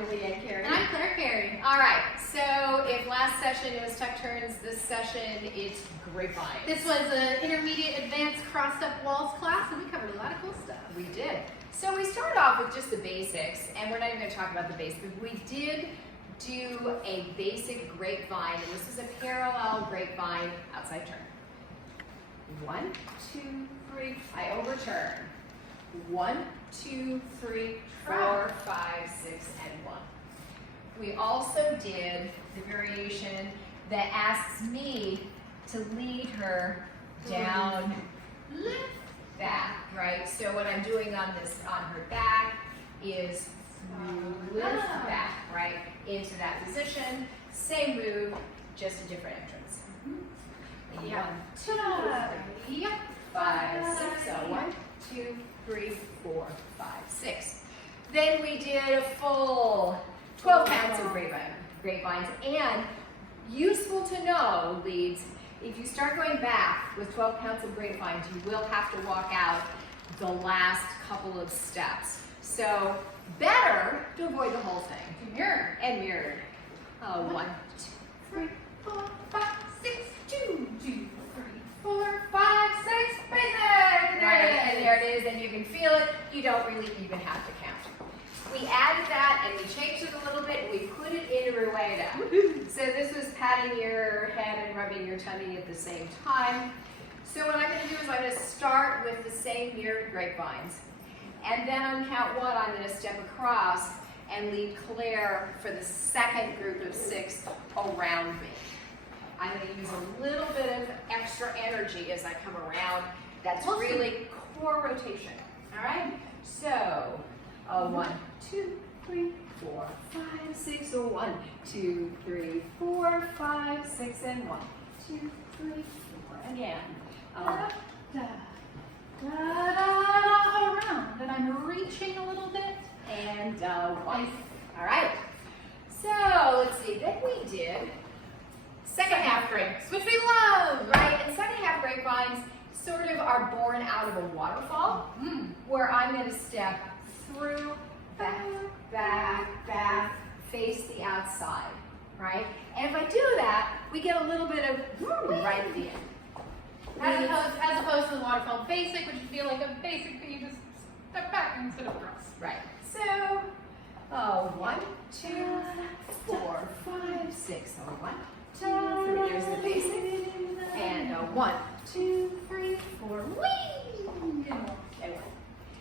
I'm Lilli and Carey. And I'm Carey. All right, so if last session it was tuck turns, this session it's grapevine. This was an intermediate advanced cross-step waltz class, and we covered a lot of cool stuff. We did. So we started off with just the basics, and we're not even going to talk about the basics. We did do a basic grapevine, and this is a parallel grapevine outside turn. 1, 2, 3, I overturn. 1, 2, 3, 4, 5, 6, and 1. We also did the variation that asks me to lead her down, lift back, right? So what I'm doing on her back is lift back, right? Into that position. Same move, just a different entrance. Yeah. 1, 2, 3, 5, 6. So 1, 2, 3, 4, 5, 6. Then we did a full 12 counts of grapevines. And useful to know, leads, if you start going back with 12 counts of grapevines, you will have to walk out the last couple of steps. So better to avoid the whole thing. Mirror. And mirrored. 1, 2, 3, 4, 5, 6, 2, 2, 3, 4, 5, 6, basic. right, and there it is, and you can feel it. You don't really even have to count. We added that and we changed it a little bit and we put it in rueda. So this was patting your head and rubbing your tummy at the same time. So what I'm going to do is I'm going to start with the same mirrored grapevines. And then on count 1, I'm going to step across and lead Claire for the second group of 6 around me. I'm going to use a little bit of extra energy as I come around. That's really core rotation. All right? So, 1, 2, 3, 4, 5, 6. 1, 2, 3, 4, 5, 6, and 1, 2, 3, 4. Again. Around. Then I'm reaching a little bit. And 1. All right. So let's see. Then we did second half grapes, which we love, right? And second half grapevines sort of are born out of a waterfall, where I'm going to step through, back, back, back, face the outside, right? And if I do that, we get a little bit of right at the end. As opposed to the waterfall basic, which would feel like a basic, but you just step back instead of cross. Right. So, 1, 2, 4, 5, 6. 1, 2, 3. There's the basic. And 1, 2, 3, 4. Whee! And 1.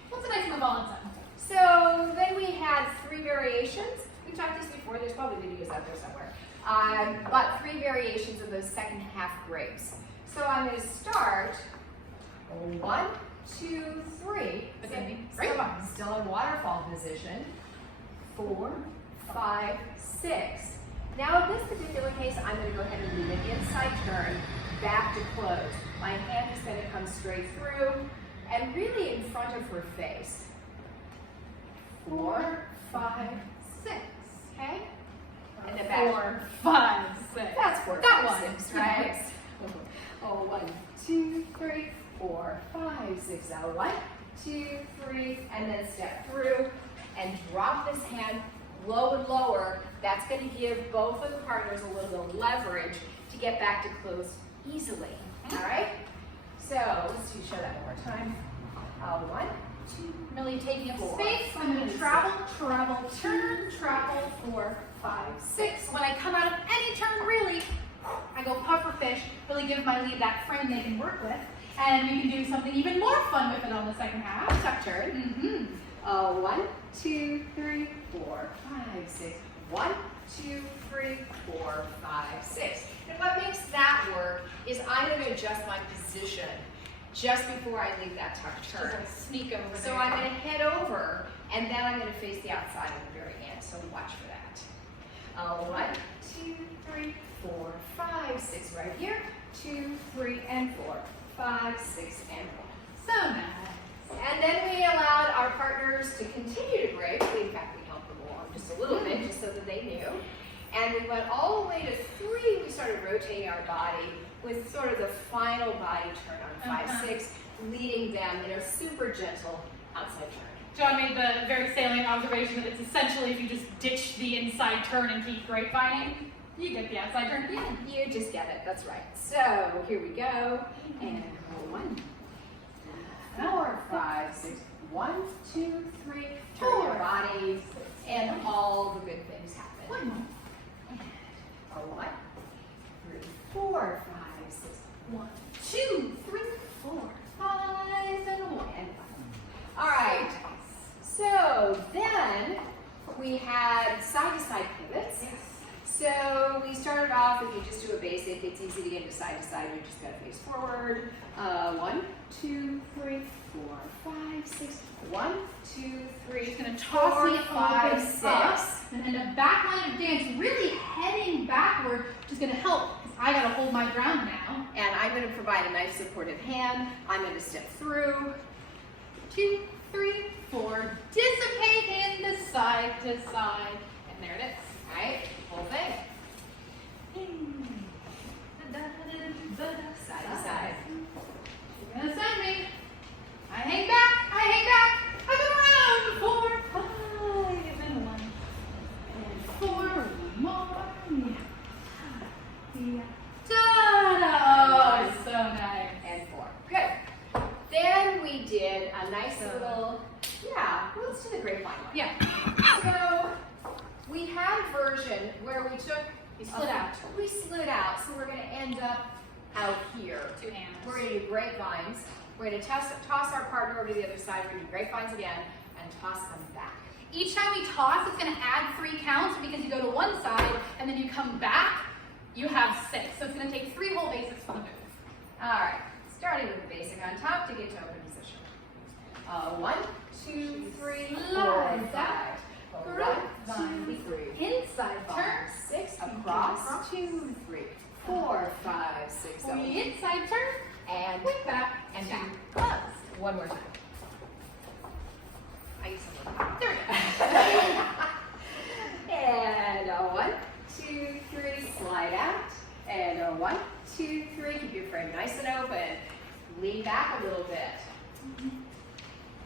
What's a nice move all inside? So then we had 3 variations. We've talked this before. There's probably videos out there somewhere. But 3 variations of those second half grapes. So I'm going to start 1, 2, 3. Still in waterfall position. 4, 5, 6. Now in this particular case, I'm going to go ahead and do an inside turn back to close. My hand is going to come straight through and really in front of her face. 4, 5, 6. Okay? And then back. 4, 5, 6. That's 4, that 5, one. 6, right? 1, 2, 3, 4, 5, 6. 1, 2, 3, and then step through and drop this hand low and lower. That's going to give both of the partners a little bit of leverage to get back to close easily. All right? So let's show that one more time. 1, 2, Really taking up 4, space. I'm going to travel, turn, travel, 4, 5, 6. When I come out of any turn, really, I go puffer fish, really give my lead that frame they can work with. And you can do something even more fun with it on the second half. tuck turn. 1, 2, 3, 4, 5, 6. 1, 2, 3, 4, 5, 6. And what makes that work is I'm going to adjust my position just before I leave that tuck turn. Sneak over So there. I'm going to head over, and then I'm going to face the outside at the very end. So watch for that. 1, 2, 3, 4, 5, 6 right here. 2, 3, and 4, 5, 6, and 1. So nice. And then we allowed our partners to continue to break. In fact, we helped them along just a little bit, just so that they knew. And we went all the way to 3. We started rotating our body with sort of the final body turn on 5, 6, leading them in a super gentle outside turn. John made the very salient observation that it's essentially if you just ditch the inside turn and keep grapevining, you get the outside turn at the end. You just get it, that's right. So here we go. And 1, 4, 5, 6. 1, 2, 3. Turn your body, and all the good things happen. 1 more. And 1, 3, 4, 5, 6. 1, 2, 3, 4, 5, and 1. And 1. All right. So then we had side-to-side pivots. Yes. So we started off, if you just do a basic, it's easy to get to side, you just gotta face forward. 1, 2, 3, 4, 5, 6. 1, 2, 3. Just gonna toss the 5, elbows 6. up, and then a back line of dance, really heading backward, which is gonna help, because I gotta hold my ground now. And I'm gonna provide a nice supportive hand. I'm gonna step through. 2, 3, 4. Dissipate in the side to side, and there it is. All right, whole thing. Side to side. You're gonna send me. I hang back, I come around. 4, 5, and 1. And 4, 1 more. Yeah. Ta-da! Oh, so nice. And 4. Good. Then we did a nice little, let's do the grapevine one. Yeah. So we had a version where we took, You split out. We slid out, so we're going to end up out here. 2 hands. We're going to do grapevines. We're going to toss our partner over to the other side. We're going to do grapevines again and toss them back. Each time we toss, it's going to add 3 counts because you go to one side and then you come back, you have 6. So it's going to take 3 whole basics for the move. All right, starting with the basic on top to get to open position. 1, 2, 3, 4, 5. Grapevine. 1, 2, 3. Inside turn. 5, 6. Across. 2, 3, 4, 5, 6. For the inside turn. And Whip back. and Back. close. One more time. I used to love There we go. And 1, 2, 3, slide out. And 1, 2, 3, keep your frame nice and open. Lean back a little bit.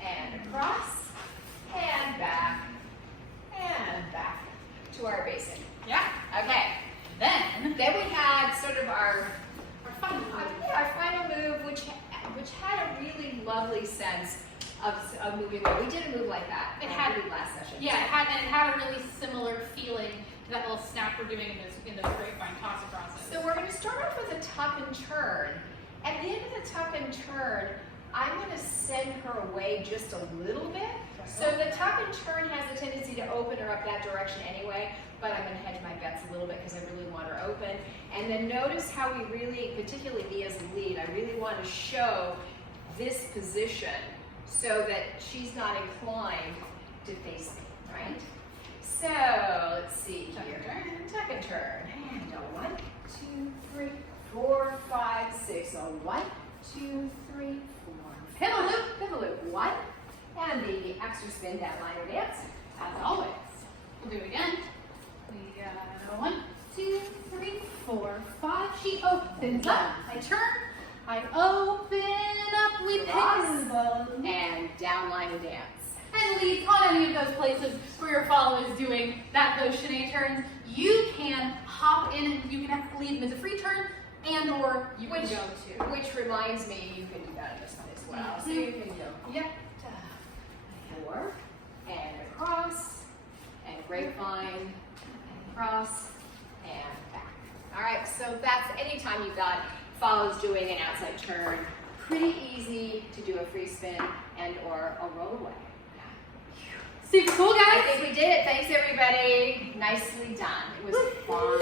And across, and back to our basic. Yeah. Okay. Then Then we had sort of our final final move, which had a really lovely sense of moving away. We did a move like that. It had last session. Yeah, it had a really similar feeling to that little snap we're doing in those grapevine toss acrosses. So we're going to start off with a tuck and turn. At the end of the tuck and turn, I'm going to send her away just a little bit. So the tuck and turn has a tendency to open her up that direction anyway, but I'm going to hedge my bets a little bit because I really want her open. And then notice how we really, particularly me as a lead, I really want to show this position so that she's not inclined to face me, right? So let's see here. Tuck and turn. And 1, 2, 3, 4, 5, 6. 1, 2, 3, 4. Pivot loop. 1. And the extra spin down liner dance. As always. We'll do it again. We got 1, 2, 3, 4, 5. She opens up. I turn. I open up. We pivot. And down liner dance. And leads on any of those places where your follow is doing those chaîné turns, you can hop in and you can lead them as a free turn, and or you can go to. Which reminds me, you can do that this one as well. So you can go forward and across and grapevine and across and back. All right, so that's anytime you've got follows doing an outside turn. Pretty easy to do a free spin and or a roll away. Super cool, guys. I think we did it. Thanks, everybody. Nicely done. It was fun.